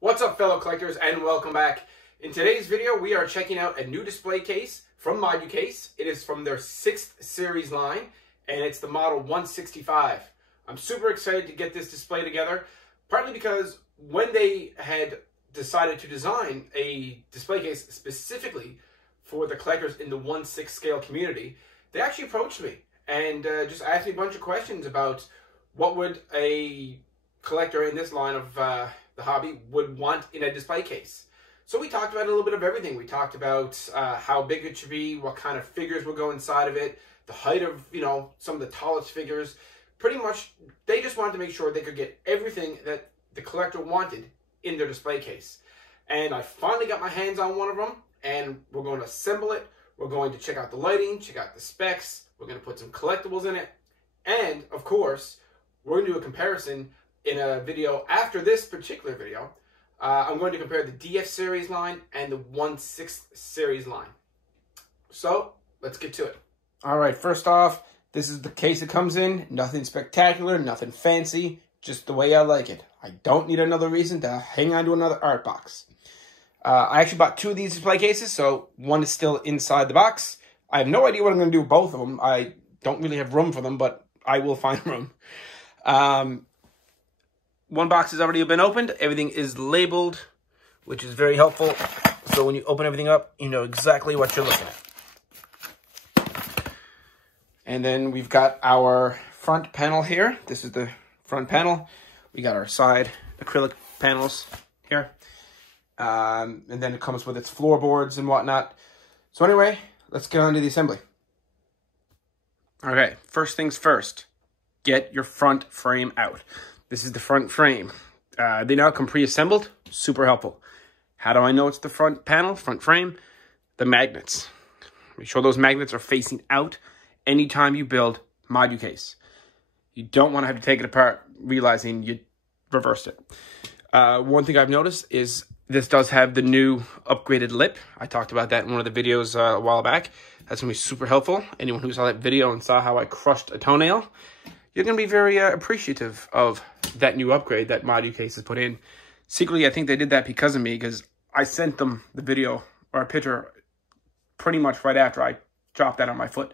What's up, fellow collectors, and welcome back. In today's video, we are checking out a new display case from Moducase. It is from their 6th series line, and it's the model 165. I'm super excited to get this display together, partly because when they had decided to design a display case specifically for the collectors in the 1/6 scale community, they actually approached me and just asked me a bunch of questions about what would a collector in this line of the hobby would want in a display case. So we talked about a little bit of everything. We talked about how big it should be, what kind of figures will go inside of it, the height of, some of the tallest figures. Pretty much, they just wanted to make sure they could get everything that the collector wanted in their display case. And I finally got my hands on one of them, and we're going to assemble it. We're going to check out the lighting, check out the specs. We're going to put some collectibles in it. And, of course, we're going to do a comparison in a video after this particular video. I'm going to compare the DF series line and the 1/6 series line. So, let's get to it. All right, first off, this is the case it comes in. Nothing spectacular, nothing fancy, just the way I like it. I don't need another reason to hang on to another art box. I actually bought 2 of these display cases, so one is still inside the box. I have no idea what I'm going to do with both of them. I don't really have room for them, but I will find room. One box has already been opened. Everything is labeled, which is very helpful. So when you open everything up, you know exactly what you're looking at. And then we've got our front panel here. This is the front panel. We got our side acrylic panels here. And then it comes with its floorboards and whatnot. So anyway, let's get on to the assembly. Okay, first things first. Get your front frame out. This is the front frame. They now come pre-assembled. Super helpful. How do I know it's the front panel, front frame? The magnets. Make sure those magnets are facing out anytime you build Moducase. You don't want to have to take it apart, realizing you reversed it. One thing I've noticed is this does have the new upgraded lip. I talked about that in one of the videos a while back. That's going to be super helpful. Anyone who saw that video and saw how I crushed a toenail, you're going to be very appreciative of that new upgrade that Moducase has put in. Secretly, I think they did that because of me, because I sent them the video or a picture pretty much right after I dropped that on my foot.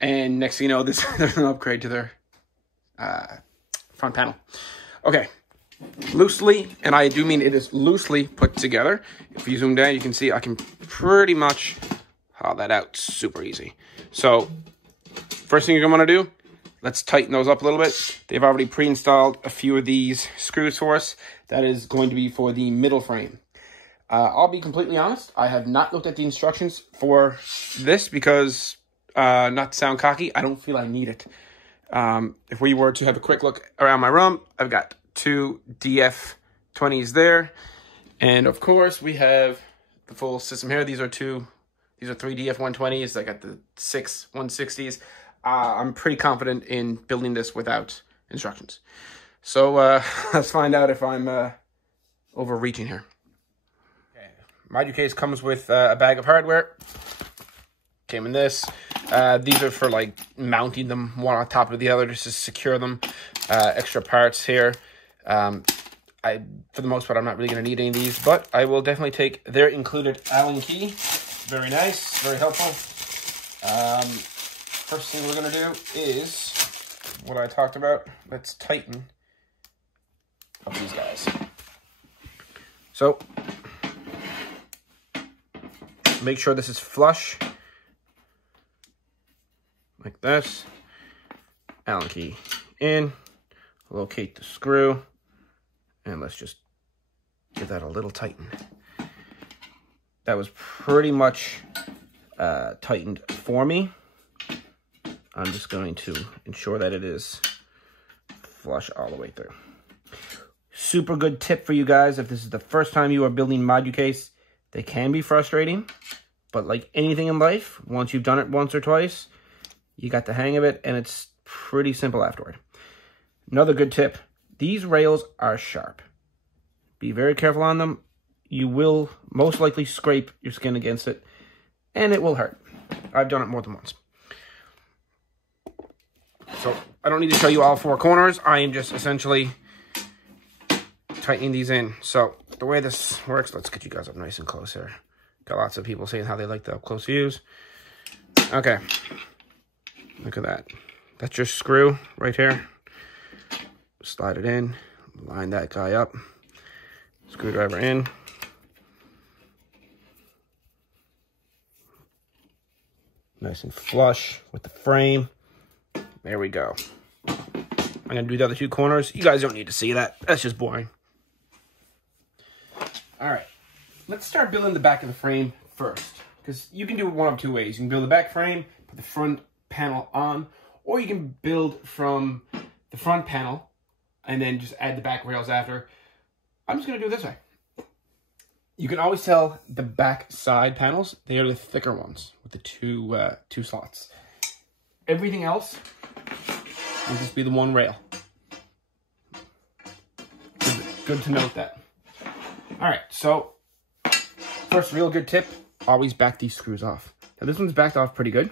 And next thing you know, there's an upgrade to their front panel. Okay, loosely, and I do mean it is loosely put together. If you zoom down, you can see I can pretty much haul that out super easy. So, first thing you're going to want to do, let's tighten those up a little bit. They've already pre-installed a few of these screws for us. That is going to be for the middle frame. I'll be completely honest. I have not looked at the instructions for this because, not to sound cocky, I don't feel I need it. If we were to have a quick look around my room, I've got 2 DF20s there. And of course, we have the full system here. These are 3 DF120s. I got the 6 160s. I'm pretty confident in building this without instructions. So let's find out if I'm overreaching here. Okay. Moducase comes with a bag of hardware. Came in this. These are for like mounting them one on top of the other just to secure them. Extra parts here. For the most part, I'm not really going to need any of these, but I will definitely take their included Allen key. Very nice, very helpful. First thing we're going to do is what I talked about. Let's tighten up these guys. So, make sure this is flush. Like this. Allen key in. Locate the screw. And let's just give that a little tighten. That was pretty much tightened for me. I'm just going to ensure that it is flush all the way through. Super good tip for you guys. If this is the first time you are building Moducase, they can be frustrating. But like anything in life, once you've done it once or twice, you got the hang of it, and it's pretty simple afterward. Another good tip, these rails are sharp. Be very careful on them. You will most likely scrape your skin against it, and it will hurt. I've done it more than once. So I don't need to show you all 4 corners. I am just essentially tightening these in. So the way this works, let's get you guys up nice and close here. Got lots of people saying how they like the up-close views. Okay. Look at that. That's your screw right here. Slide it in. Line that guy up. Screwdriver in. Nice and flush with the frame. There we go. I'm going to do the other two corners. You guys don't need to see that. That's just boring. All right. Let's start building the back of the frame first. Because you can do it one of two ways. You can build the back frame, put the front panel on, or you can build from the front panel and then just add the back rails after. I'm just going to do it this way. You can always tell the back side panels, they are the thicker ones with the two slots. Everything else will just be the one rail. Good to note that. All right, so first real good tip, always back these screws off. Now this one's backed off pretty good,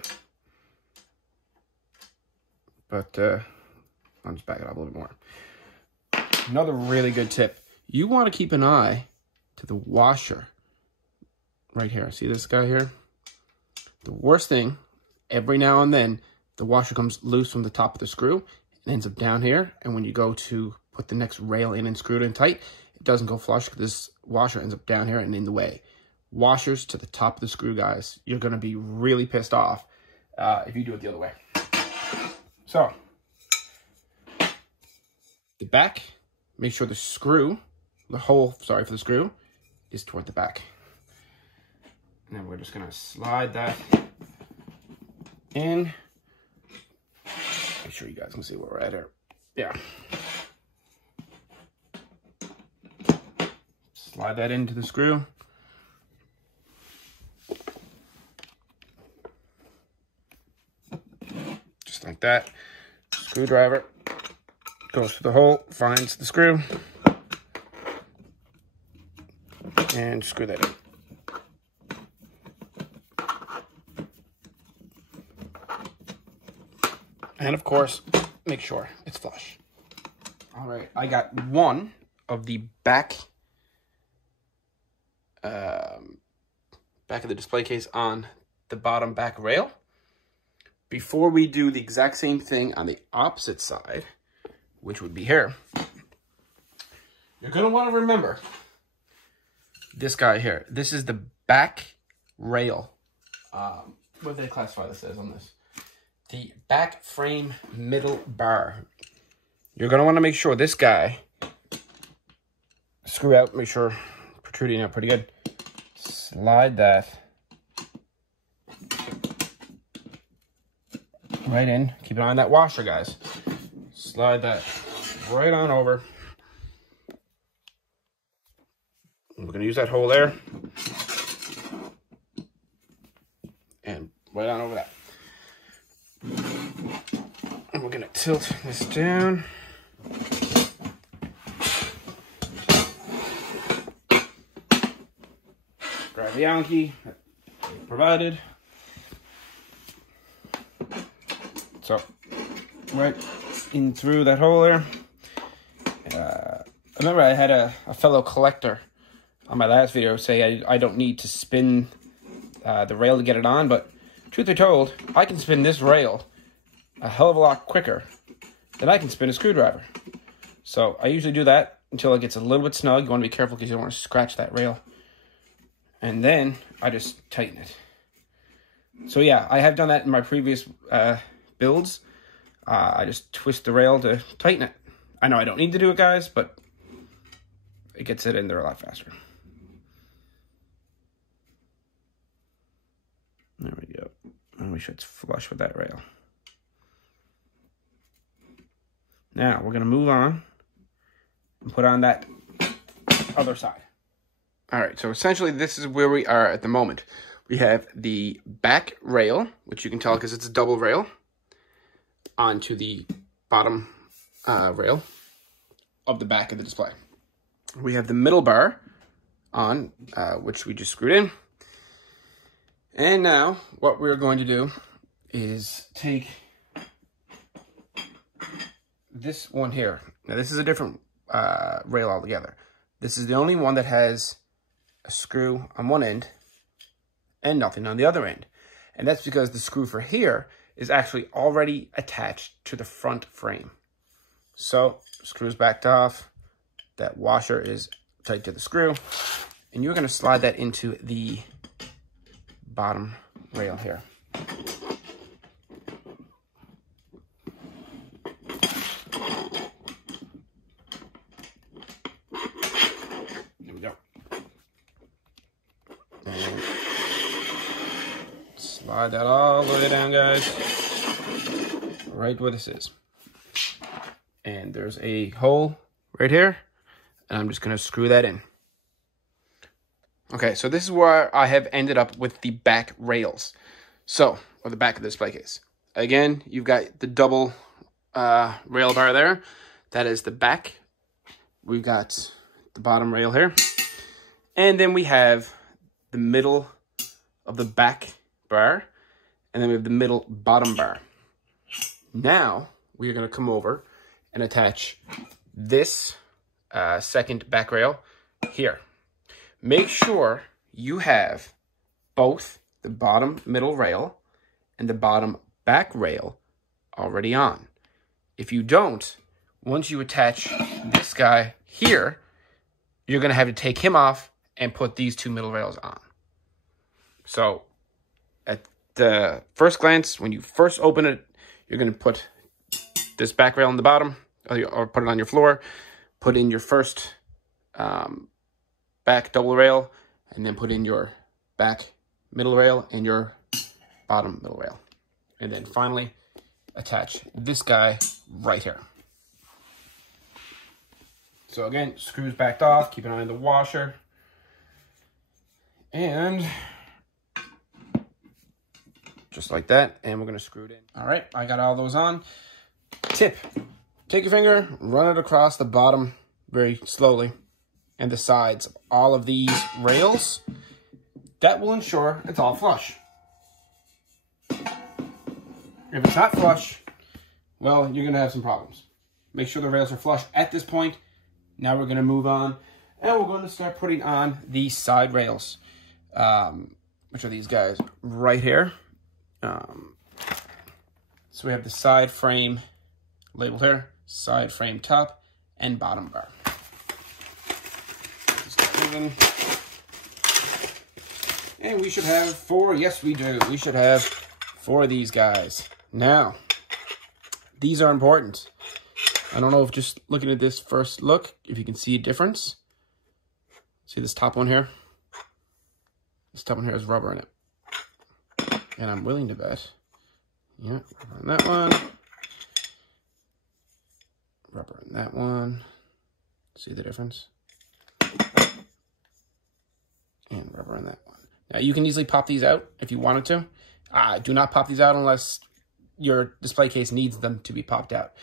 but I'll just back it up a little bit more. Another really good tip, you want to keep an eye to the washer right here. See this guy here? The worst thing, every now and then, the washer comes loose from the top of the screw and ends up down here. And when you go to put the next rail in and screw it in tight, it doesn't go flush because this washer ends up down here and in the way. Washers to the top of the screw, guys. You're going to be really pissed off if you do it the other way. So, the back, make sure the screw, the hole, sorry, for the screw, is toward the back. And then we're just going to slide that in. Make sure you guys can see where we're at here. Yeah. Slide that into the screw. Just like that. Screwdriver goes through the hole, finds the screw, and screw that in. And of course, make sure it's flush. All right, I got one of the back of the display case on the bottom back rail. Before we do the exact same thing on the opposite side, which would be here, you're going to want to remember this guy here. This is the back rail. What do they classify this as on this? The back frame middle bar. You're going to want to make sure this guy, screw out, make sure protruding out pretty good. Slide that right in. Keep an eye on that washer, guys. Slide that right on over. We're going to use that hole there. And right on over that. And we're going to tilt this down. Grab the Allen key that provided. So, right in through that hole there. I remember I had a fellow collector on my last video say I don't need to spin the rail to get it on, but truth be told, I can spin this rail a hell of a lot quicker than I can spin a screwdriver. So I usually do that until it gets a little bit snug. You want to be careful because you don't want to scratch that rail. And then I just tighten it. So yeah, I have done that in my previous builds. I just twist the rail to tighten it. I know I don't need to do it, guys, but it gets it in there a lot faster. There we go. And we should flush with that rail. Now we're going to move on and put on that other side. All right, so essentially this is where we are at the moment. We have the back rail, which you can tell because it's a double rail, onto the bottom rail of the back of the display. We have the middle bar on, which we just screwed in. And now what we're going to do is take this one here. Now this is a different rail altogether. This is the only one that has a screw on one end and nothing on the other end. And that's because the screw for here is actually already attached to the front frame. So, screw's backed off. That washer is tight to the screw. And you're going to slide that into the bottom rail here. There we go. And slide that all the way down, guys. Right where this is. And there's a hole right here. And I'm just going to screw that in. Okay, so this is where I have ended up with the back rails. So, or the back of the display case. Again, you've got the double rail bar there. That is the back. We've got the bottom rail here. And then we have the middle of the back bar. And then we have the middle bottom bar. Now, we are going to come over and attach this second back rail here. Make sure you have both the bottom middle rail and the bottom back rail already on. If you don't, once you attach this guy here, you're going to have to take him off and put these two middle rails on. So at the first glance, when you first open it, you're going to put this back rail on the bottom or put it on your floor. Put in your first back double rail, and then put in your back middle rail and your bottom middle rail. And then finally, attach this guy right here. So again, screws backed off, keep an eye on the washer. And just like that, and we're gonna screw it in. All right, I got all those on. Tip, take your finger, run it across the bottom very slowly and the sides of all of these rails. That will ensure it's all flush. If it's not flush, well, you're gonna have some problems. Make sure the rails are flush at this point. Now we're gonna move on, and we're gonna start putting on the side rails, which are these guys right here. So we have the side frame labeled here, side frame top and bottom bar. And we should have 4, yes we do, we should have 4 of these guys. Now, these are important. I don't know if just looking at this first look, if you can see a difference. See this top one here? This top one here has rubber in it. And I'm willing to bet, yeah, rubber in that one. Rubber in that one. See the difference? And rubber in that one. Now, you can easily pop these out if you wanted to. Do not pop these out unless your display case needs them to be popped out.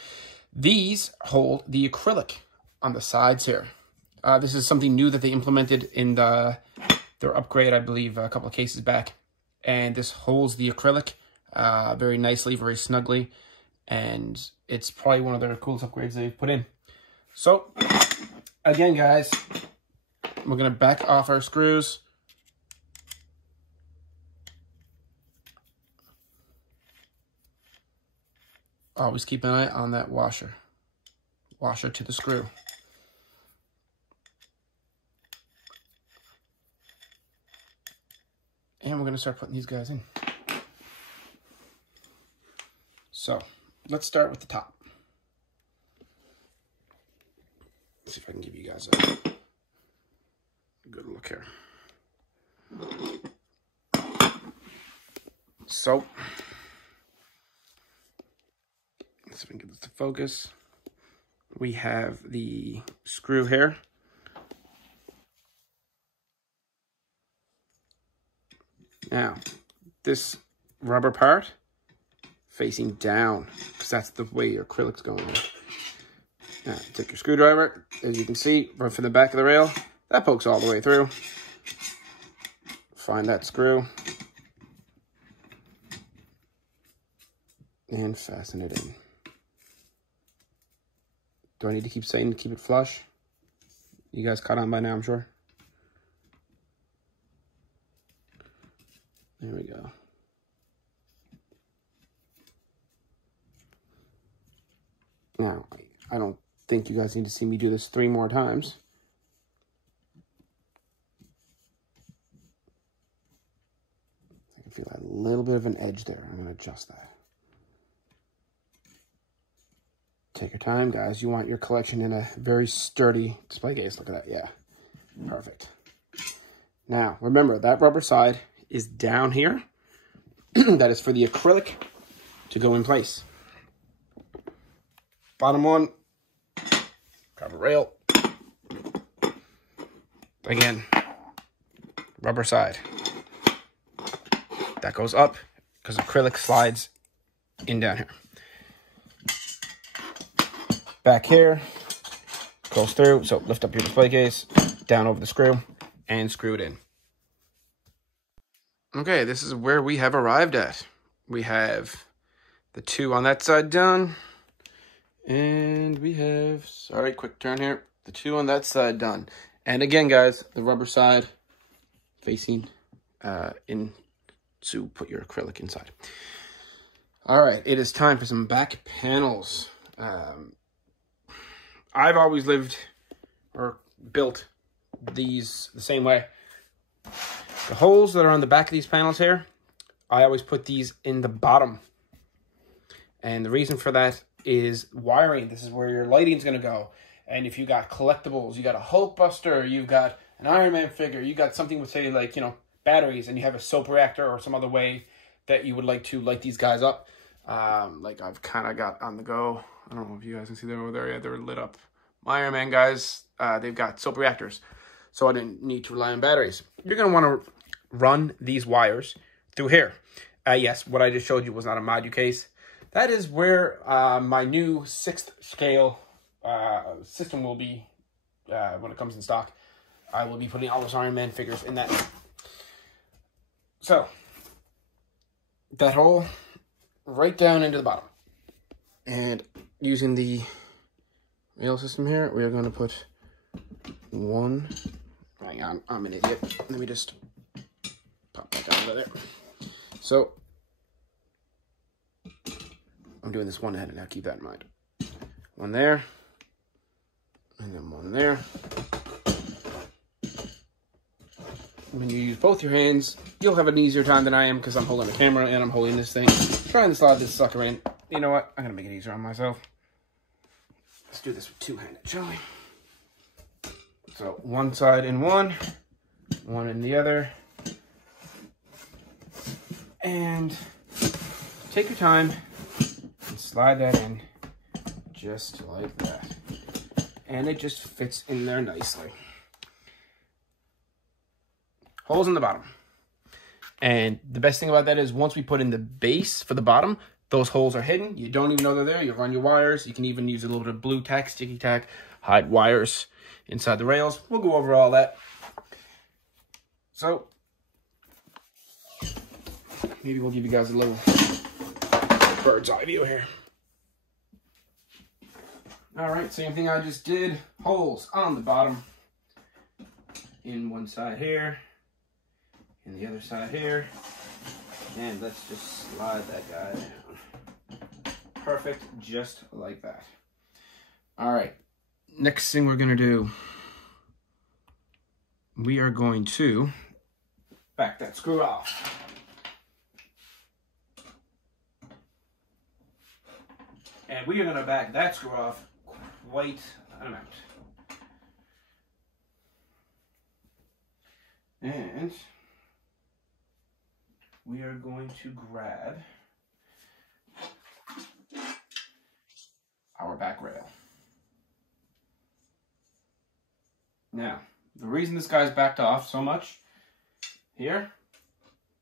These hold the acrylic on the sides here. This is something new that they implemented in their upgrade, I believe, a couple of cases back. And this holds the acrylic very nicely, very snugly. And it's probably one of their coolest upgrades they've put in. So, again, guys, we're going to back off our screws. Always keep an eye on that washer. Washer to the screw. And we're going to start putting these guys in. So, let's start with the top. Let's see if I can give you guys a good look here. So, let's see if we can get this to focus. We have the screw here. Now, this rubber part facing down, because that's the way your acrylic's going in. Now, take your screwdriver, as you can see, right from the back of the rail, that pokes all the way through. Find that screw. And fasten it in. Do I need to keep saying to keep it flush? You guys caught on by now, I'm sure. There we go. Now, I don't think you guys need to see me do this 3 more times. I can feel a little bit of an edge there. I'm going to adjust that. Take your time, guys. You want your collection in a very sturdy display case. Look at that. Yeah, perfect. Now, remember, that rubber side is down here. That is for the acrylic to go in place. Bottom one, grab a rail. Again, rubber side. That goes up because acrylic slides in down here. Back here, goes through, so lift up your display case, down over the screw, and screw it in. Okay, this is where we have arrived at. We have the 2 on that side done. And we have, sorry, quick turn here, the 2 on that side done. And again, guys, the rubber side facing in to put your acrylic inside. All right, it is time for some back panels. I've always lived or built these the same way. The holes that are on the back of these panels here, I always put these in the bottom. And the reason for that is wiring. This is where your lighting's going to go. And if you got collectibles, you got a Hulkbuster, you've got an Iron Man figure, you got something with, say, like, you know, batteries, and you have a soap reactor or some other way that you would like to light these guys up. Like I've kind of got on the go. I don't know if you guys can see them over there. Yeah, they're lit up. My Iron Man guys, they've got soap reactors, so I didn't need to rely on batteries. You're going to want to run these wires through here. Yes, what I just showed you was not a Modu case. That is where my new 6th scale system will be when it comes in stock. I will be putting all those Iron Man figures in that. So, that hole right down into the bottom. And using the rail system here, we are going to put 1. Hang on, I'm an idiot. Let me just pop that down over there. So, I'm doing this one-handed now, keep that in mind. 1 there, and then 1 there. When you use both your hands, you'll have an easier time than I am because I'm holding the camera and I'm holding this thing. Trying to slide this sucker in. You know what? I'm going to make it easier on myself. Let's do this with 2-handed, shall we? So, 1 side in 1, 1 in the other. And take your time and slide that in just like that. And it just fits in there nicely. Holes in the bottom. And the best thing about that is once we put in the base for the bottom, those holes are hidden. You don't even know they're there. You run your wires. You can even use a little bit of blue tack, sticky tack, hide wires inside the rails. We'll go over all that. So, maybe we'll give you guys a little bird's eye view here. All right, same thing I just did. Holes on the bottom. In one side here. In the other side here. And let's just slide that guy down. Perfect, just like that. All right, next thing we're gonna do, we are going to back that screw off. And we are gonna back that screw off quite an amount. And we are going to grab our back rail. Now, the reason this guy's backed off so much here,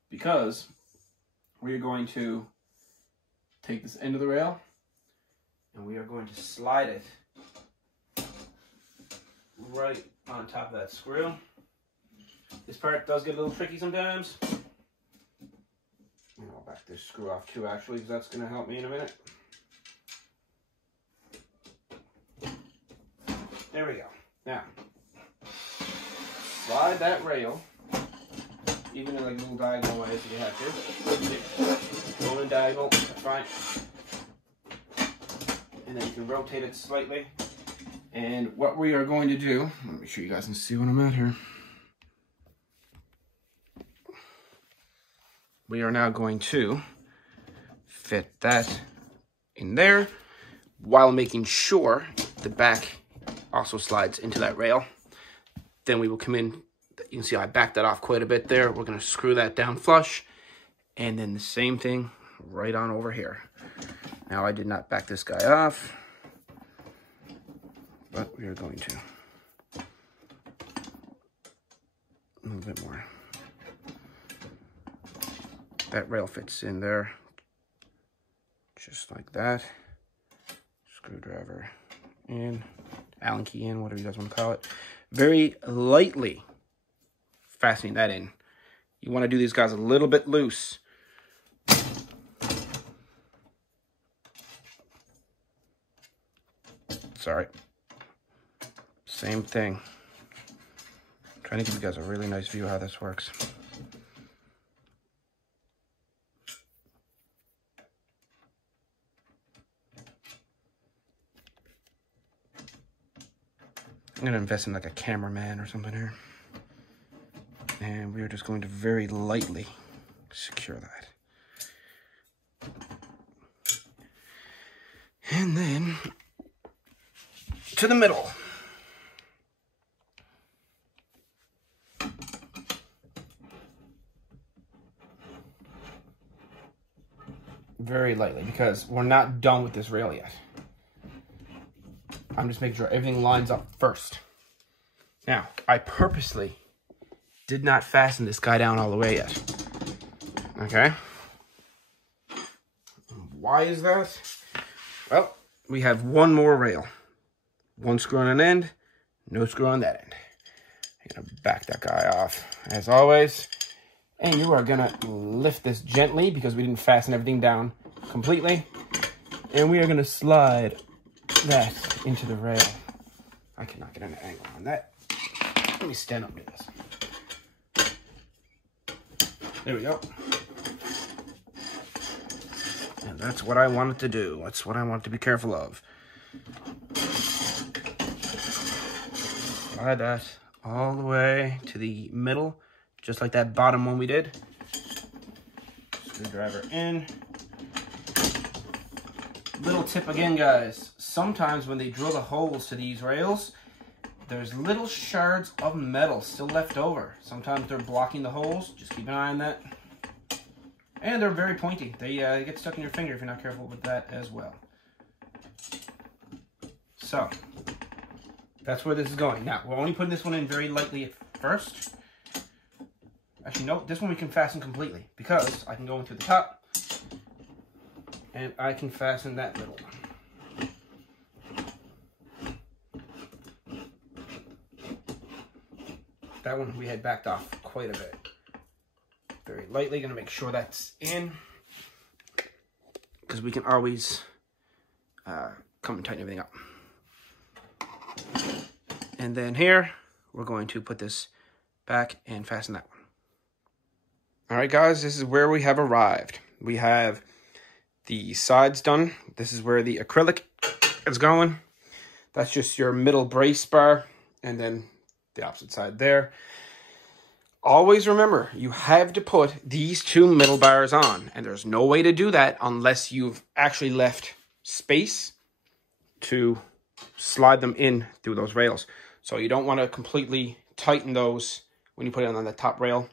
because we are going to take this end of the rail and we are going to slide it right on top of that screw. This part does get a little tricky sometimes. I'll back this screw off too, actually, because that's going to help me in a minute. There we go. Now, slide that rail, even in like little diagonal ways if you have to. Going diagonal, that's fine. And then you can rotate it slightly. And what we are going to do, let me make sure you guys can see what I'm at here. We are now going to fit that in there while making sure the back also slides into that rail. Then we will come in, you can see I backed that off quite a bit there. We're gonna screw that down flush, and then the same thing right on over here. Now I did not back this guy off, but we are going to. A little bit more. That rail fits in there, just like that. Screwdriver in, Allen key in, whatever you guys want to call it. Very lightly fastening that in. You want to do these guys a little bit loose. Sorry. Same thing. I'm trying to give you guys a really nice view of how this works. I'm going to invest in like a cameraman or something here. And we are just going to very lightly secure that. And then to the middle. Very lightly, because we're not done with this rail yet. I'm just making sure everything lines up first. Now, I purposely did not fasten this guy down all the way yet. Okay? Why is that? Well, we have one more rail. One screw on an end, no screw on that end. I'm gonna back that guy off, as always. And you are gonna lift this gently because we didn't fasten everything down completely. And we are gonna slide that into the rail. I cannot get an angle on that. Let me stand up to this. There we go. And that's what I wanted to do. That's what I want to be careful of. Slide that all the way to the middle, just like that bottom one we did. Screwdriver in. Little tip again, guys. Sometimes when they drill the holes to these rails, there's little shards of metal still left over. Sometimes they're blocking the holes. Just keep an eye on that. And they're very pointy. They get stuck in your finger if you're not careful with that as well. So, that's where this is going. Now, we're only putting this one in very lightly at first. Actually, no, this one we can fasten completely because I can go into the top and I can fasten that middle one. That one we had backed off quite a bit. Very lightly, gonna make sure that's in because we can always come and tighten everything up. And then here, we're going to put this back and fasten that one. All right, guys, this is where we have arrived. We have the sides done. This is where the acrylic is going. That's just your middle brace bar, and then the opposite side there. Always remember, you have to put these two middle bars on, and there's no way to do that unless you've actually left space to slide them in through those rails. So you don't want to completely tighten those when you put it on the top rail.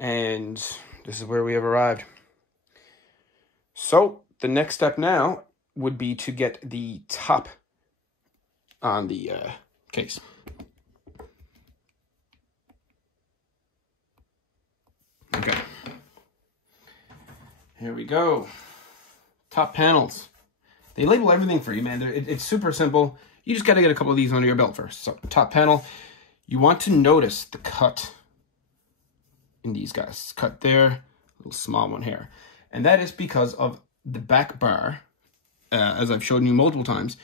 And this is where we have arrived. So the next step now would be to get the top on the case. Okay. Here we go. Top panels. They label everything for you, man. It's super simple. You just got to get a couple of these under your belt first. So top panel, you want to notice the cut in these guys. Cut there, a little small one here. And that is because of the back bar, as I've shown you multiple times,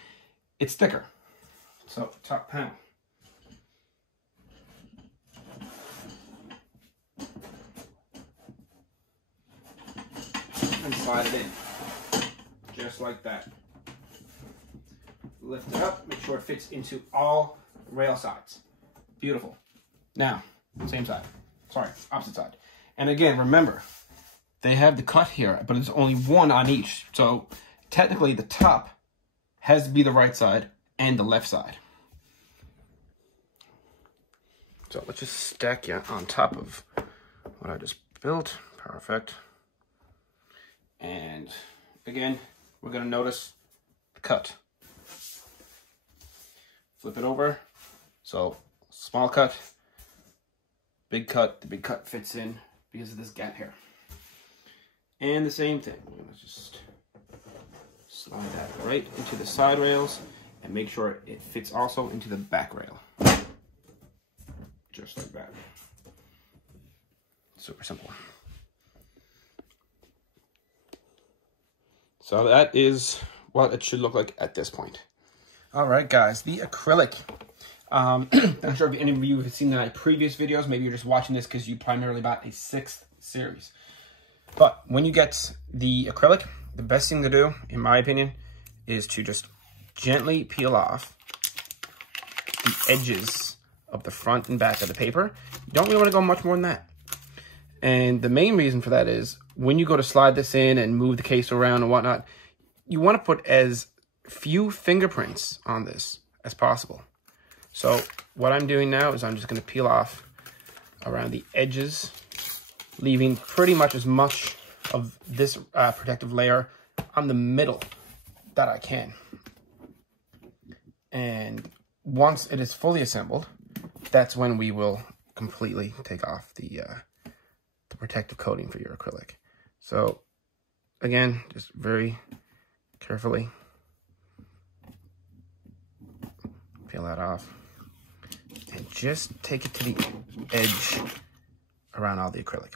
it's thicker. So top panel. slide it in. Just like that. Lift it up, make sure it fits into all rail sides. Beautiful. Now, same side. Sorry, opposite side. And again, remember, they have the cut here, but there's only one on each. So technically the top has to be the right side and the left side. So let's just stack you on top of what I just built. Perfect. And again, we're going to notice the cut. Flip it over. So small cut, big cut. The big cut fits in because of this gap here. And the same thing. We're going to just slide that right into the side rails and make sure it fits also into the back rail. Just like that. Super simple. So that is what it should look like at this point. All right, guys, the acrylic. I'm not sure if any of you have seen my previous videos. Maybe you're just watching this because you primarily bought a 6th series. But when you get the acrylic, the best thing to do, in my opinion, is to just gently peel off the edges of the front and back of the paper. You don't really want to go much more than that. And the main reason for that is when you go to slide this in and move the case around and whatnot, you want to put as few fingerprints on this as possible. So what I'm doing now is I'm just going to peel off around the edges, leaving pretty much as much of this protective layer on the middle that I can. And once it is fully assembled, that's when we will completely take off the protective coating for your acrylic. So again, just very carefully peel that off and just take it to the edge around all the acrylic.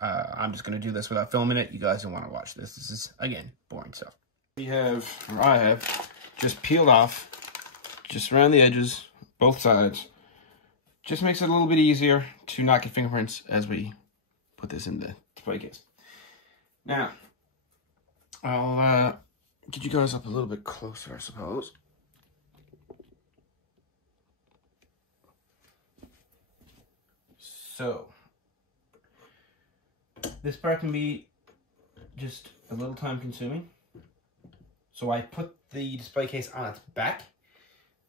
I'm just going to do this without filming it. You guys don't want to watch this. This is, again, boring stuff. We have, or I have, just peeled off just around the edges, both sides. Just makes it a little bit easier to not get fingerprints as we put this in the display case. Now, I'll get you guys up a little bit closer, I suppose. So, this part can be just a little time consuming. So I put the display case on its back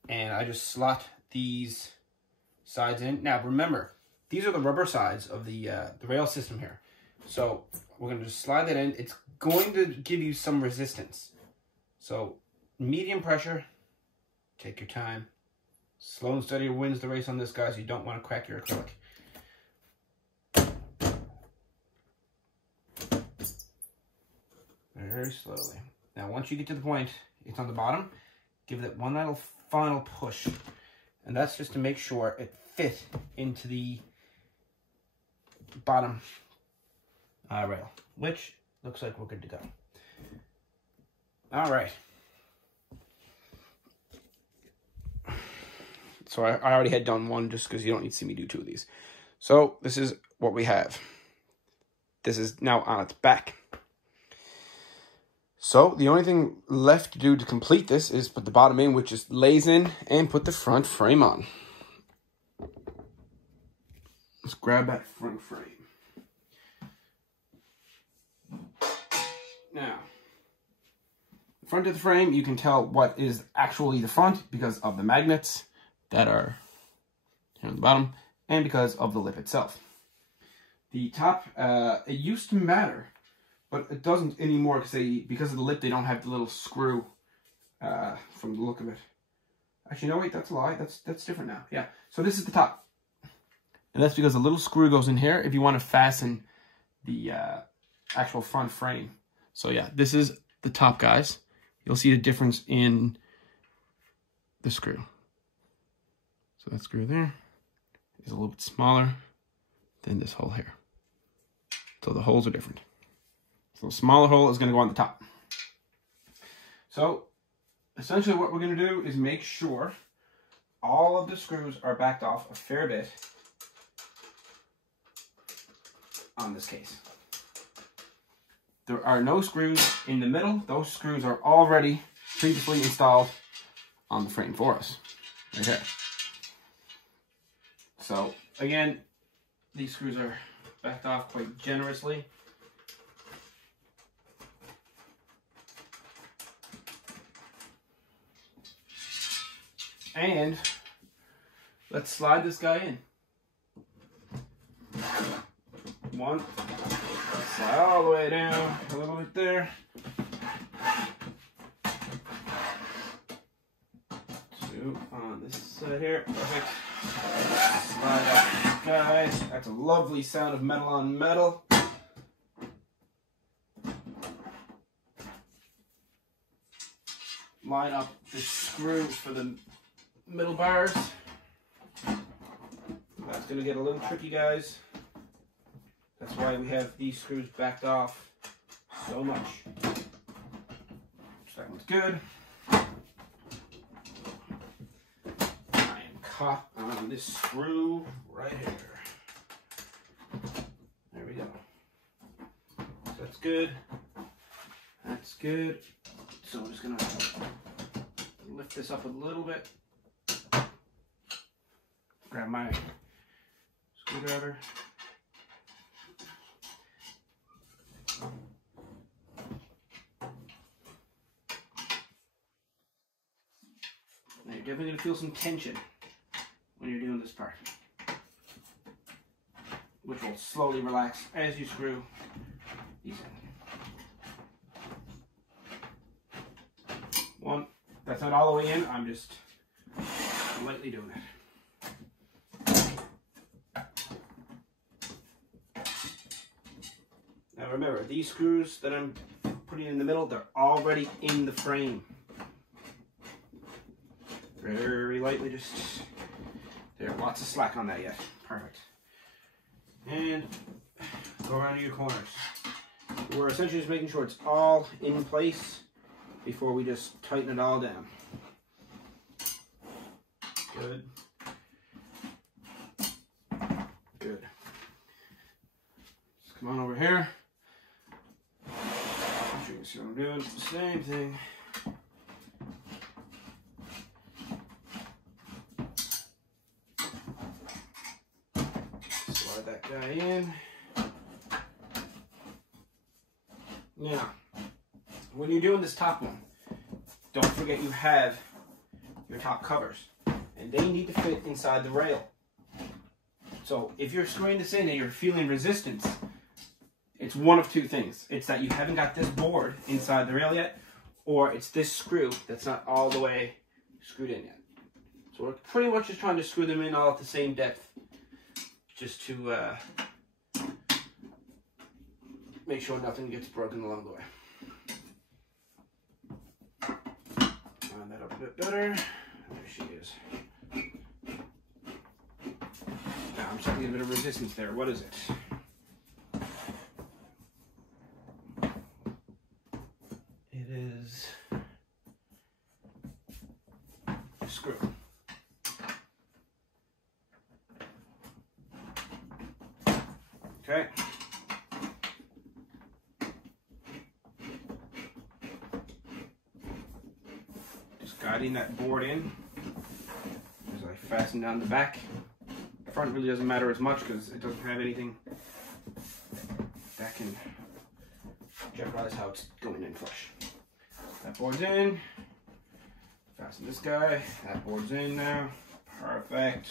and I just slot these sides in. Now remember, these are the rubber sides of the rail system here. So we're going to just slide that in. It's going to give you some resistance. So medium pressure, take your time. Slow and steady wins the race on this, guys. You don't want to crack your acrylic. Very slowly. Now once you get to the point, it's on the bottom, give it one little final push. And that's just to make sure it fit into the bottom rail, which looks like we're good to go. All right. So I already had done one just because you don't need to see me do 2 of these. So this is what we have. This is now on its back. So the only thing left to do to complete this is put the bottom in, which just lays in, and put the front frame on. Let's grab that front frame. Now, the front of the frame, you can tell what is actually the front because of the magnets that are here on the bottom, and because of the lip itself. The top, it used to matter, but it doesn't anymore because of the lip. They don't have the little screw from the look of it. Actually, no, wait, that's a lie. That's different now. Yeah, so this is the top. And that's because a little screw goes in here if you want to fasten the actual front frame. So yeah, this is the top, guys. You'll see the difference in the screw. So that screw there is a little bit smaller than this hole here. So the holes are different. So the smaller hole is going to go on the top. So essentially what we're going to do is make sure all of the screws are backed off a fair bit on this case. There are no screws in the middle. Those screws are already previously installed on the frame for us, right here. So again, these screws are backed off quite generously. And let's slide this guy in. One, slide all the way down a little bit there. Two on this side here, perfect. Slide up, guys. That's a lovely sound of metal on metal. Line up the screw for the middle bars. That's going to get a little tricky, guys. That's why we have these screws backed off so much. So that one's good. I am caught on this screw right here. There we go. So that's good. That's good. So I'm just going to lift this up a little bit. Grab my screwdriver. Now you're definitely going to feel some tension when you're doing this part, which will slowly relax as you screw these in. One, that's not all the way in, I'm just lightly doing it. Now remember, these screws that I'm putting in the middle, they're already in the frame. Very lightly, just there. Lots of slack on that yet. Perfect. And go around to your corners. We're essentially just making sure it's all in place before we just tighten it all down. Good. Good. Just come on over here. I'm sure you can see what I'm doing. Same thing. Slide that guy in. Now, when you're doing this top one, don't forget you have your top covers, and they need to fit inside the rail. So if you're screwing this in and you're feeling resistance, it's one of two things. It's that you haven't got this board inside the rail yet, or it's this screw that's not all the way screwed in yet. So we're pretty much just trying to screw them in all at the same depth, just to make sure nothing gets broken along the way. Line that up a bit better. There she is. Now I'm starting to get a bit of resistance there. What is it? It is a screw. Okay. Just guiding that board in as I fasten down the back. The front really doesn't matter as much because it doesn't have anything that can jeopardize how it's going in flush. That board's in. Fasten this guy. That board's in now. Perfect.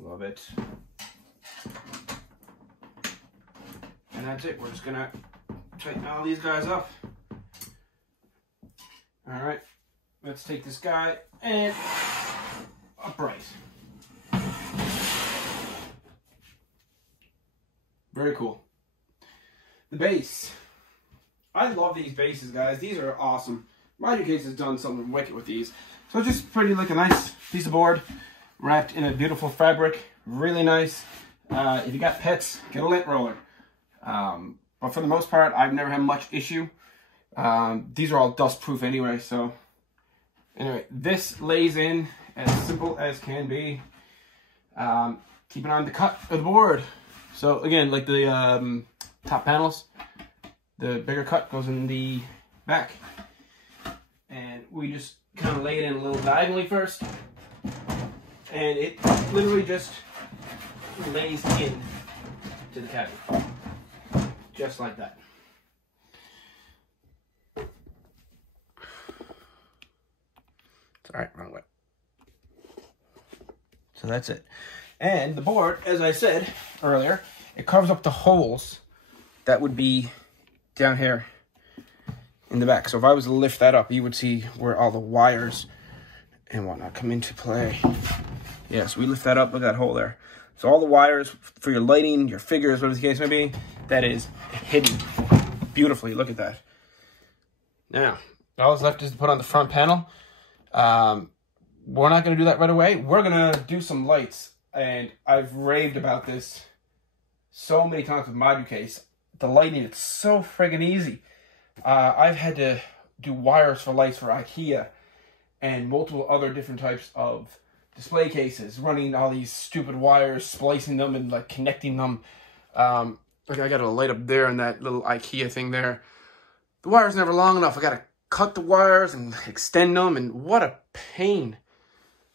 Love it. And that's it. We're just gonna tighten all these guys up. All right. Let's take this guy and upright. Very cool. The base. I love these bases, guys. These are awesome. MyEducates has done something wicked with these. So it's just pretty like a nice piece of board wrapped in a beautiful fabric. Really nice. If you got pets, get a lint roller. But for the most part, I've never had much issue. These are all dust proof anyway, so anyway, this lays in as simple as can be. Keep an eye on the cut of the board. So again, like the top panels, The bigger cut goes in the back. And we just kind of lay it in a little diagonally first. And it literally just lays in to the cavity. Just like that. Alright, wrong way. So that's it. And the board, as I said earlier, it covers up the holes that would be down here in the back. So if I was to lift that up, you would see where all the wires and whatnot come into play. Yeah, so we lift that up, look at that hole there. So all the wires for your lighting, your figures, whatever the case may be, that is hidden beautifully. Look at that. Now, all that's left is to put on the front panel. We're not going to do that right away. We're going to do some lights. And I've raved about this so many times with Moducase. The lighting, it's so friggin' easy. I've had to do wires for lights for IKEA and multiple other different types of display cases, running all these stupid wires, splicing them and like connecting them. Like I got a light up there and that little IKEA thing there. The wire's never long enough. I got to cut the wires and extend them, and what a pain.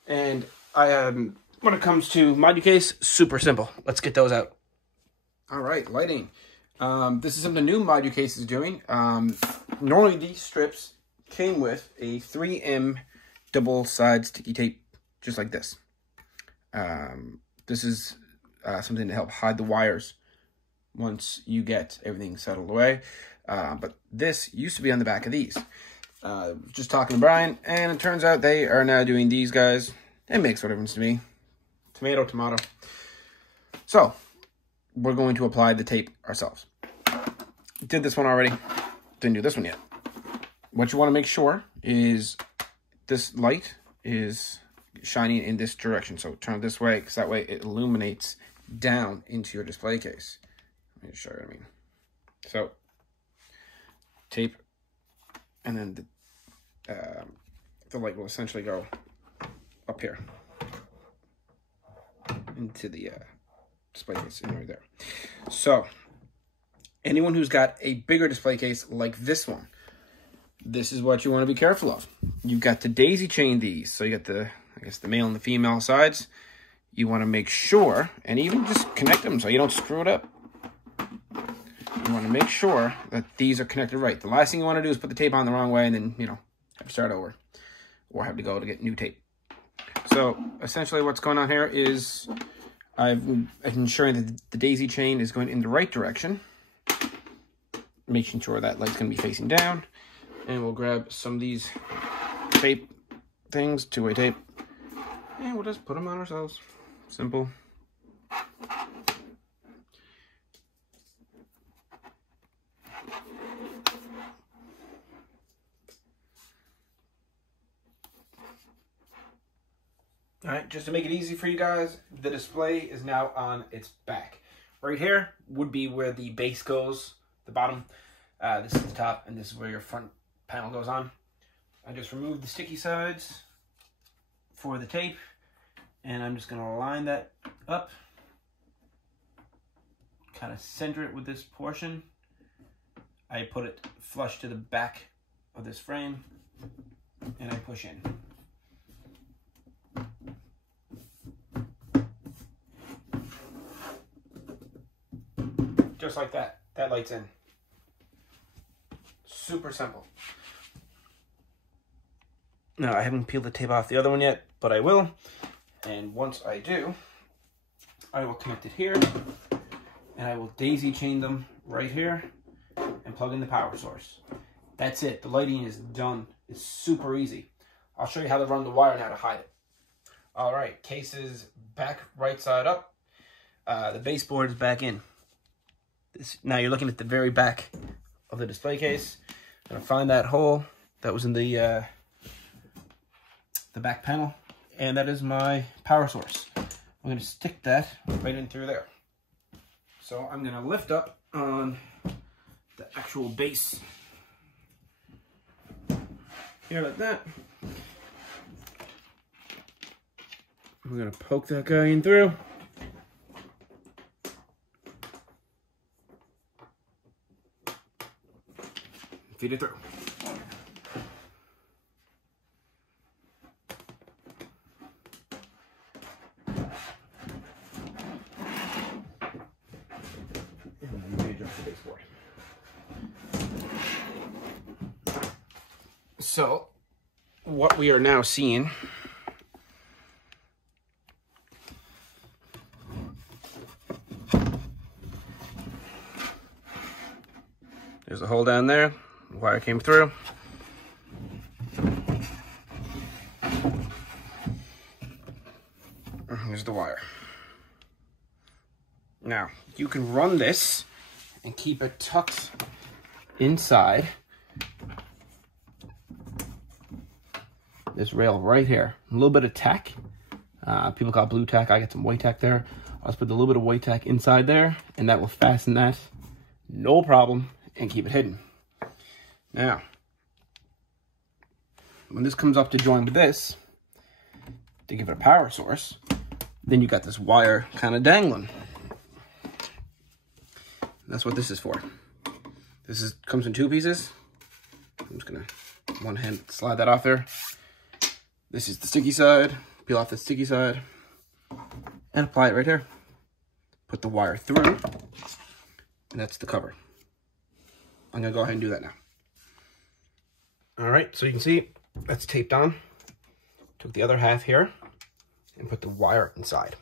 And when it comes to Moducase, super simple. Let's get those out. All right, lighting. This is something new Moducase is doing. Normally these strips came with a 3M double-side sticky tape, just like this. This is something to help hide the wires once you get everything settled away. But this used to be on the back of these. Just talking to Brian, and it turns out they are now doing these guys. It makes what difference to me. Tomato, tomato. So, we're going to apply the tape ourselves. Did this one already. Didn't do this one yet. What you want to make sure is this light is shining in this direction. So turn it this way, because that way it illuminates down into your display case. Let me show you what I mean. So, tape, and then the light will essentially go up here into the display case in right there. So, anyone who's got a bigger display case like this one, this is what you want to be careful of. You've got to daisy chain these. So you got the, I guess, the male and the female sides. You want to make sure, and even just connect them so you don't screw it up. You want to make sure that these are connected right. The last thing you want to do is put the tape on the wrong way and then, you know, have to start over or have to go to get new tape. So essentially what's going on here is I'm ensuring that the daisy chain is going in the right direction, making sure that light's going to be facing down. And we'll grab some of these tape things, two-way tape, and we'll just put them on ourselves. Simple. All right, just to make it easy for you guys, the display is now on its back. Right here would be where the base goes, the bottom. This is the top, and this is where your front panel goes on. I just removed the sticky sides for the tape, and I'm just going to line that up, kind of center it with this portion. I put it flush to the back of this frame, and I push in. Just like that. That light's in. Super simple. Now, I haven't peeled the tape off the other one yet, but I will. And once I do, I will connect it here, and I will daisy chain them right here and plug in the power source. That's it. The lighting is done. It's super easy. I'll show you how to run the wire and how to hide it. All right, case is back right side up. The baseboard is back in. Now you're looking at the very back of the display case. I'm gonna find that hole that was in the back panel, and that is my power source. I'm gonna stick that right in through there. So I'm gonna lift up on the actual base here like that. We're gonna poke that guy in through. feed it through. So, what we are now seeing there's a hole down there, the wire came through. Here's the wire. Now, you can run this and keep it tucked inside this rail right here. A little bit of tack. People call it blue tack. I got some white tack there. I'll just put a little bit of white tack inside there, and that will fasten that, no problem, and keep it hidden. Now, when this comes up to join with this, to give it a power source, then you got this wire kind of dangling. That's what this is for. This comes in 2 pieces. I'm just gonna one hand slide that off there. This is the sticky side. Peel off the sticky side and apply it right here. Put the wire through, and that's the cover. I'm gonna go ahead and do that now. All right, so you can see that's taped on. Took the other half here and put the wire inside.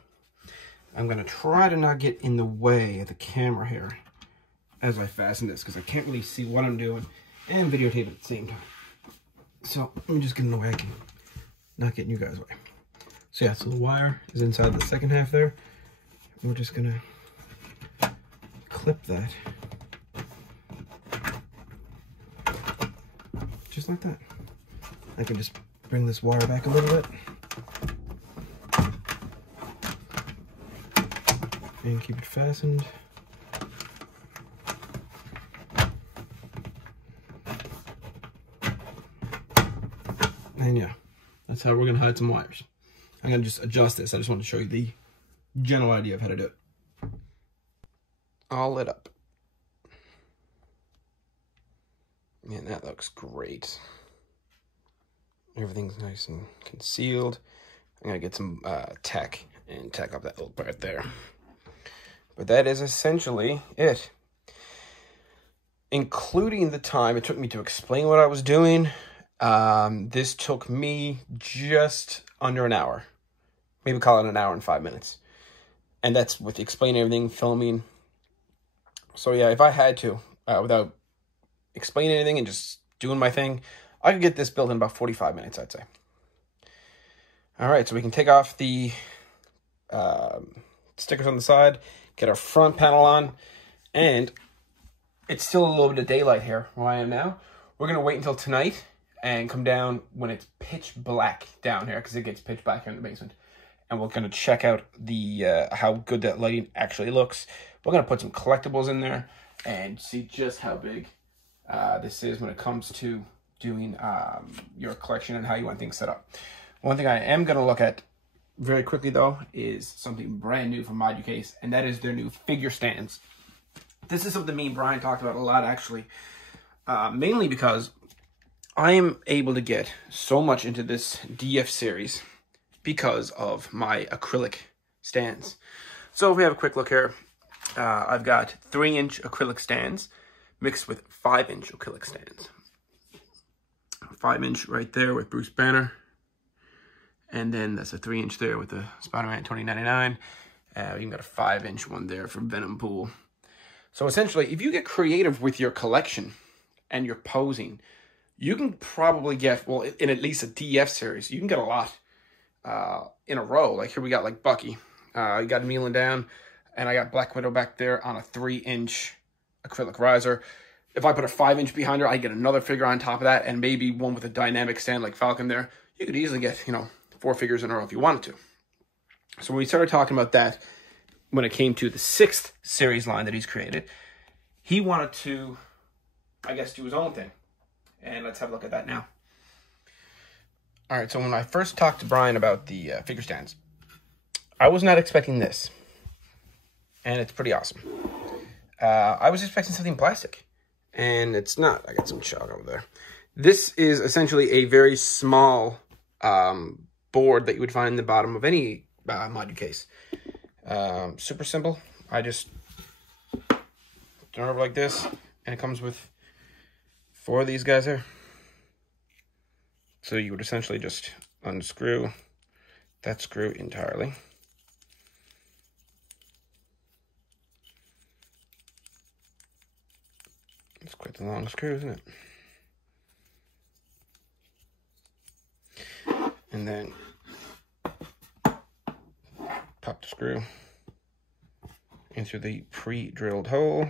I'm gonna try to not get in the way of the camera here as I fasten this, because I can't really see what I'm doing and videotape at the same time. So let me just get in the way I can not get in you guys' way. So yeah, so the wire is inside the second half there. We're just gonna clip that. Just like that. I can just bring this wire back a little bit. And keep it fastened. And yeah, that's how we're gonna hide some wires. I'm gonna just adjust this. I just want to show you the general idea of how to do it. All lit up. Man, that looks great. Everything's nice and concealed. I'm gonna get some tack and tack up that little part there. But that is essentially it. Including the time it took me to explain what I was doing, this took me just under an hour. Maybe call it an hour and 5 minutes. And that's with explaining everything, filming. So yeah, if I had to, without explaining anything and just doing my thing, I could get this built in about 45 minutes, I'd say. All right, so we can take off the stickers on the side, get our front panel on, and it's still a little bit of daylight here where I am now. We're gonna wait until tonight and come down when it's pitch black down here, because it gets pitch black here in the basement. And we're gonna check out the how good that lighting actually looks. We're gonna put some collectibles in there and see just how big this is when it comes to doing your collection and how you want things set up. One thing I am gonna look at very quickly though is something brand new from Moducase, and that is their new figure stands. This is something me and Brian talked about a lot actually, mainly because I am able to get so much into this DF series because of my acrylic stands. So if we have a quick look here, I've got 3-inch acrylic stands mixed with 5-inch acrylic stands. 5-inch right there with Bruce Banner. And then that's a 3-inch there with the Spider-Man 2099. You even got a 5-inch one there for Venom Pool. So essentially, if you get creative with your collection and your posing, you can probably get, well, in at least a DF series, you can get a lot in a row. Like here we got like Bucky. You got him kneeling down, and I got Black Widow back there on a 3-inch acrylic riser. If I put a 5-inch behind her, I get another figure on top of that, and maybe one with a dynamic stand like Falcon there. You could easily get, 4 figures in a row if you wanted to. So when we started talking about that, when it came to the 6th series line that he's created, he wanted to, I guess, do his own thing. And let's have a look at that now. All right, so when I first talked to Brian about the figure stands, I was not expecting this. And it's pretty awesome. I was expecting something plastic. And it's not. I got some chalk over there. This is essentially a very small board that you would find in the bottom of any module case. Super simple. I just turn it over like this, and it comes with 4 of these guys here. So you would essentially just unscrew that screw entirely. It's quite the long screw, isn't it? And then pop the screw into the pre-drilled hole.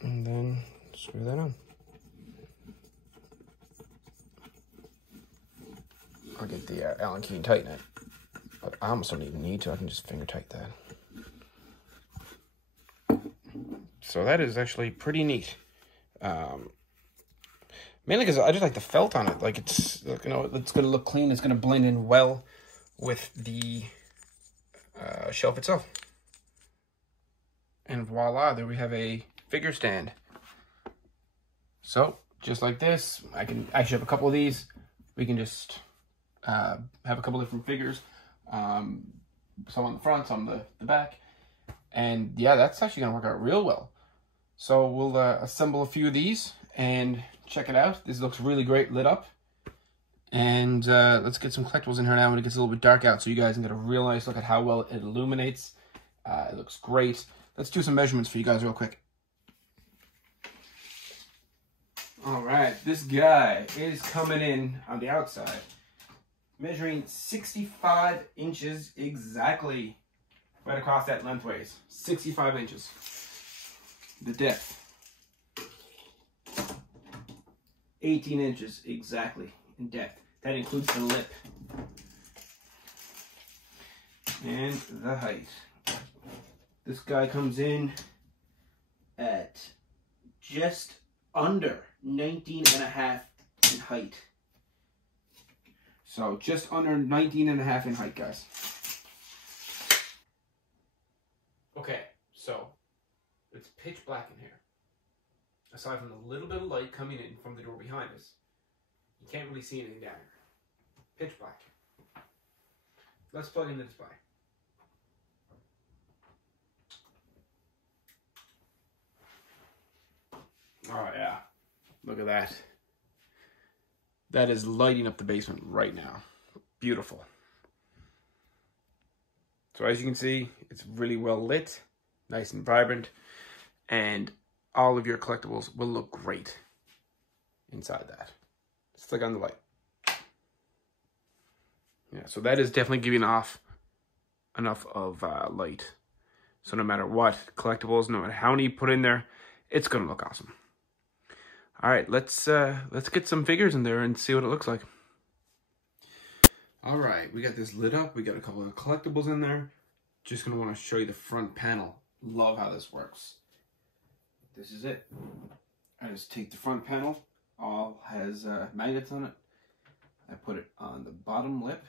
And then screw that on. I'll get the Allen key and tighten it. But I almost don't even need to. I can just finger tight that. So that is actually pretty neat. Mainly because I just like the felt on it. Like it's, you know, it's going to look clean. It's going to blend in well with the shelf itself. And voila, there we have a figure stand. So just like this, I can actually have a couple of these. We can just have a couple different figures. Some on the front, some on the back. And yeah, that's actually going to work out real well. So we'll assemble a few of these and check it out. This looks really great lit up. And let's get some collectibles in here now when it gets a little bit dark out so you guys can get a real nice look at how well it illuminates. It looks great. Let's do some measurements for you guys real quick. All right, this guy is coming in on the outside, measuring 65 inches exactly, right across that lengthways. 65 inches. The depth, 18 inches exactly in depth. That includes the lip. And the height. This guy comes in at just under 19.5 in height. So just under 19.5 in height, guys. Okay, so it's pitch black in here. Aside from the little bit of light coming in from the door behind us, you can't really see anything down here. Pitch black. Let's plug in the display. Oh yeah, look at that. That is lighting up the basement right now. Beautiful. So as you can see, it's really well lit, nice and vibrant, and all of your collectibles will look great inside that. Let's click on the light. Yeah, so that is definitely giving off enough of light. So no matter what collectibles, no matter how many you put in there, it's gonna look awesome. All right, let's get some figures in there and see what it looks like. All right, we got this lit up. We got a couple of collectibles in there. Just gonna want to show you the front panel. Love how this works. This is it. I just take the front panel. All has magnets on it. I put it on the bottom lip.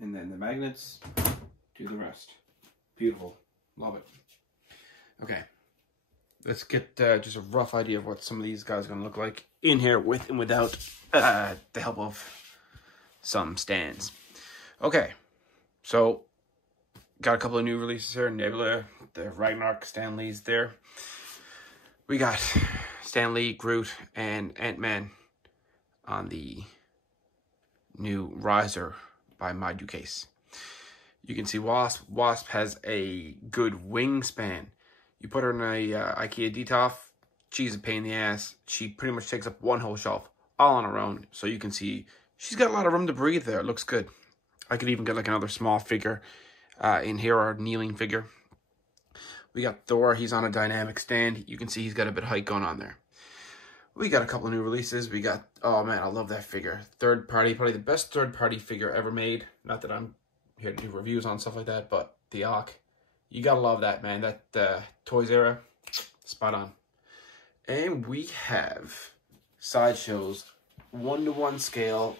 And then the magnets do the rest. Beautiful. Love it. Okay. Let's get just a rough idea of what some of these guys are going to look like in here with and without the help of some stands. Okay, so got a couple of new releases here. Nebula, the Ragnarok, Stan Lee's there. We got Stan Lee, Groot, and Ant-Man on the new Riser by Module Case. You can see Wasp. Wasp has a good wingspan. You put her in a IKEA Detolf, she's a pain in the ass. She pretty much takes up one whole shelf, all on her own. So you can see she's got a lot of room to breathe there. It looks good. I could even get like another small figure in here, or a kneeling figure. We got Thor. He's on a dynamic stand. You can see he's got a bit of height going on there. We got a couple of new releases. We got, oh man, I love that figure. Third party, probably the best third party figure ever made. Not that I'm here to do reviews on stuff like that, but the Ark. You gotta love that, man. That Toys era, spot on. And we have Sideshow's 1-to-1 scale,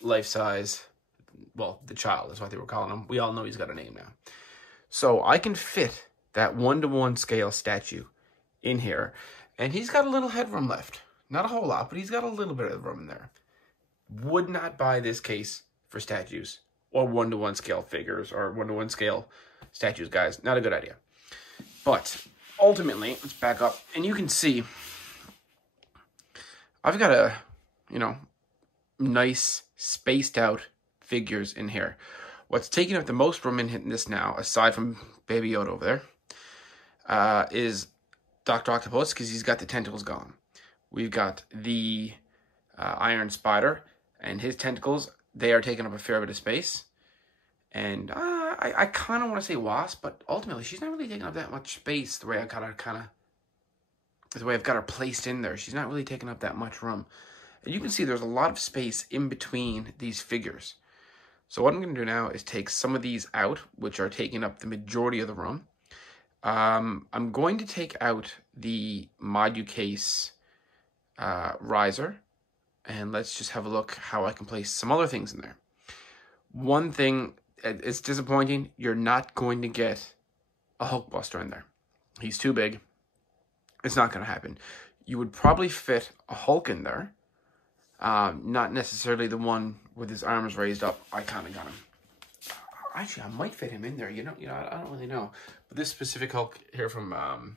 life size. Well, the child is what they were calling him. We all know he's got a name now. So I can fit that 1-to-1 scale statue in here. And he's got a little headroom left. Not a whole lot, but he's got a little bit of room in there. Would not buy this case for statues or 1-to-1 scale figures or 1-to-1 scale statues, guys. Not a good idea. But ultimately, let's back up. And you can see I've got a, nice spaced out figures in here. What's taking up the most room in this now, aside from Baby Yoda over there, is Dr. Octopus, because he's got the tentacles gone. We've got the Iron Spider, and his tentacles, they are taking up a fair bit of space. And I kind of want to say Wasp, but ultimately she's not really taking up that much space the way I've got her placed in there. She's not really taking up that much room. And you can see there's a lot of space in between these figures. So what I'm going to do now is take some of these out, which are taking up the majority of the room. I'm going to take out the Moducase riser, and let's just have a look how I can place some other things in there. One thing, it's disappointing, you're not going to get a Hulkbuster in there. He's too big. It's not going to happen. You would probably fit a Hulk in there. Not necessarily the one with his arms raised up. I kind of got him. Actually, I might fit him in there. I don't really know. But this specific Hulk here from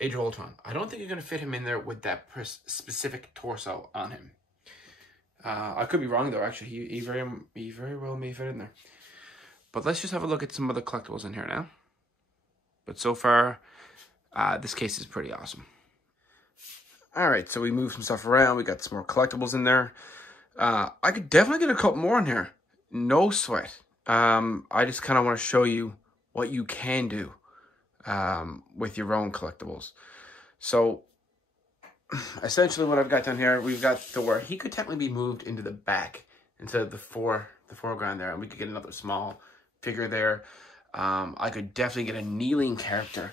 Age of Ultron, I don't think you're going to fit him in there with that specific torso on him. I could be wrong though. Actually, he very well may fit in there. But let's just have a look at some of the collectibles in here now. But so far, this case is pretty awesome. All right, so we moved some stuff around. We got some more collectibles in there. I could definitely get a couple more in here. No sweat. I just kind of want to show you what you can do with your own collectibles. So essentially what I've got down here, we've got Thor. He could technically be moved into the back instead of the foreground there, and we could get another small figure there. I could definitely get a kneeling character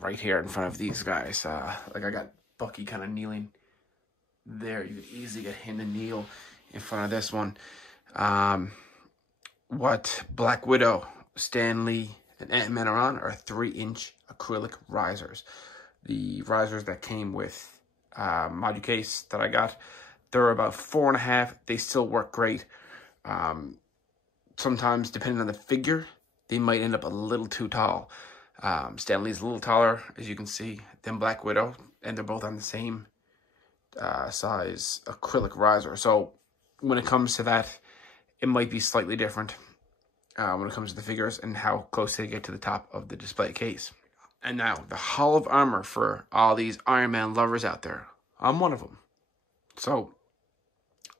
right here in front of these guys. Like I got Bucky kind of kneeling there. You could easily get him to kneel in front of this one. What Black Widow, Stan Lee, and Ant-Man are on are 3-inch acrylic risers. The risers that came with Moducase that I got, they're about 4.5. They still work great. Sometimes, depending on the figure, they might end up a little too tall. Stan Lee's a little taller, as you can see, than Black Widow, and they're both on the same size acrylic riser. So when it comes to that, it might be slightly different when it comes to the figures and how close they get to the top of the display case. And now, the Hall of Armor for all these Iron Man lovers out there. I'm one of them. So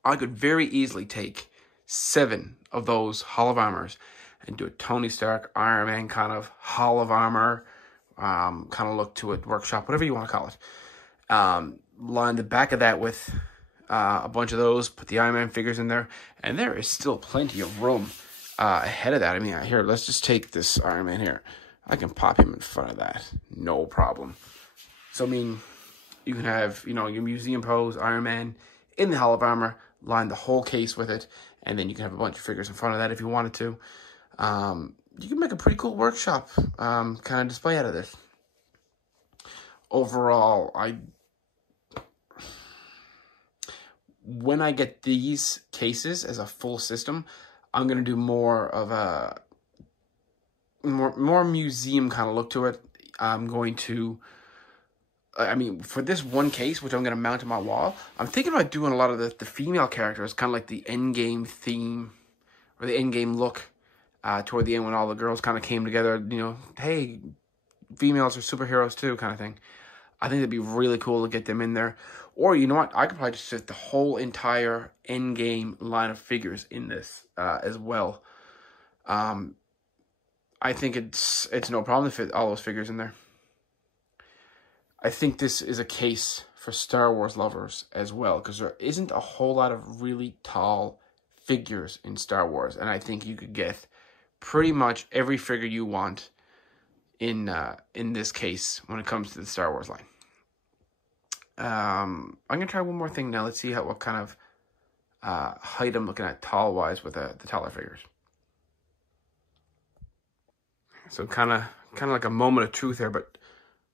I could very easily take 7 of those Hall of Armors and do a Tony Stark, Iron Man kind of Hall of Armor, kind of look to it, workshop, whatever you want to call it. Line the back of that with a bunch of those, put the Iron Man figures in there, and there is still plenty of room ahead of that. I mean, here, let's just take this Iron Man here. I can pop him in front of that, no problem. So, I mean, you can have, your museum pose Iron Man in the Hall of Armor, line the whole case with it, and then you can have a bunch of figures in front of that if you wanted to. You can make a pretty cool workshop kind of display out of this. Overall, when I get these cases as a full system, I'm going to do more of a more museum kind of look to it. I'm going to, for this one case, which I'm going to mount on my wall, I'm thinking about doing a lot of the female characters, kind of like the Endgame theme, or the Endgame look, toward the end when all the girls kind of came together, hey, females are superheroes too, kind of thing. I think it'd be really cool to get them in there. Or, you know what, I could probably just fit the whole entire Endgame line of figures in this as well. I think it's no problem to fit all those figures in there. I think this is a case for Star Wars lovers as well, because there isn't a whole lot of really tall figures in Star Wars, and I think you could get pretty much every figure you want in this case when it comes to the Star Wars line. I'm going to try one more thing now. Let's see what kind of height I'm looking at tall-wise with the taller figures. So kind of like a moment of truth here, but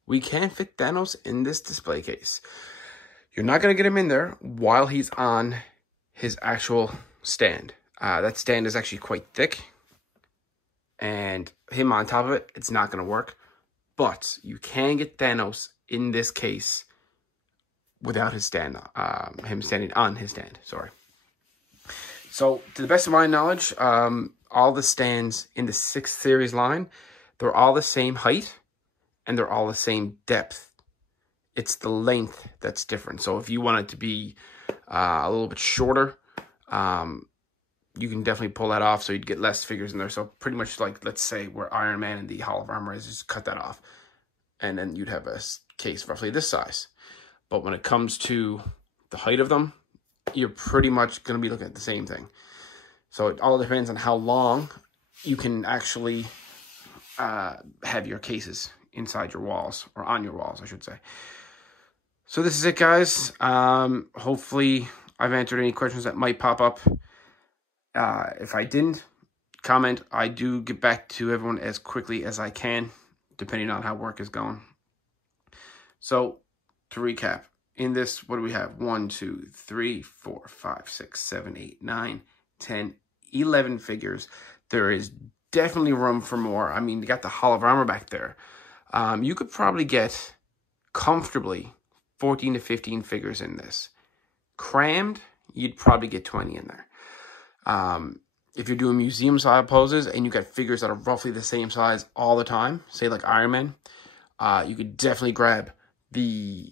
we can fit Thanos in this display case. You're not going to get him in there while he's on his actual stand. That stand is actually quite thick, and him on top of it, it's not going to work. But you can get Thanos in this case without his stand, him standing on his stand, sorry. So, to the best of my knowledge, all the stands in the 6 series line, they're all the same height, and they're all the same depth. It's the length that's different. So, if you want it to be a little bit shorter, you can definitely pull that off so you'd get less figures in there. So, pretty much like, let's say, where Iron Man and the Hall of Armor is, just cut that off. And then you'd have a case roughly this size. But when it comes to the height of them, you're pretty much going to be looking at the same thing. So it all depends on how long you can actually have your cases inside your walls, or on your walls, I should say. So this is it, guys. Hopefully I've answered any questions that might pop up. If I didn't, comment. I do get back to everyone as quickly as I can, depending on how work is going. So, to recap, in this, what do we have? 1, 2, 3, 4, 5, 6, 7, 8, 9, 10, 11 figures. There is definitely room for more. I mean, you got the Hall of Armor back there. You could probably get comfortably 14 to 15 figures in this. Crammed, you'd probably get 20 in there. If you're doing museum style poses and you got figures that are roughly the same size all the time, say like Iron Man, you could definitely grab the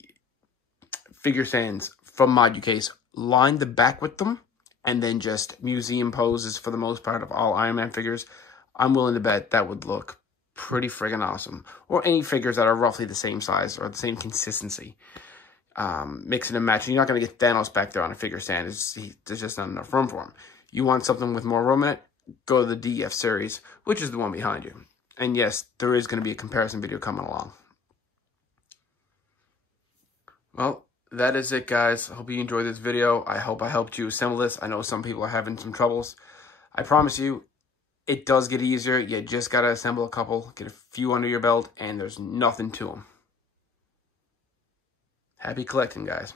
figure stands from Moducase, line the back with them, and then just museum poses for the most part of all Iron Man figures. I'm willing to bet that would look pretty friggin' awesome. Or any figures that are roughly the same size or the same consistency. Mixing and matching. You're not going to get Thanos back there on a figure stand. There's just not enough room for him. You want something with more room in it? Go to the DF series, which is the one behind you. And yes, there is going to be a comparison video coming along. Well, that is it, guys. I hope you enjoyed this video. I hope I helped you assemble this. I know some people are having some troubles. I promise you, it does get easier. You just got to assemble a couple, get a few under your belt, and there's nothing to them. Happy collecting, guys.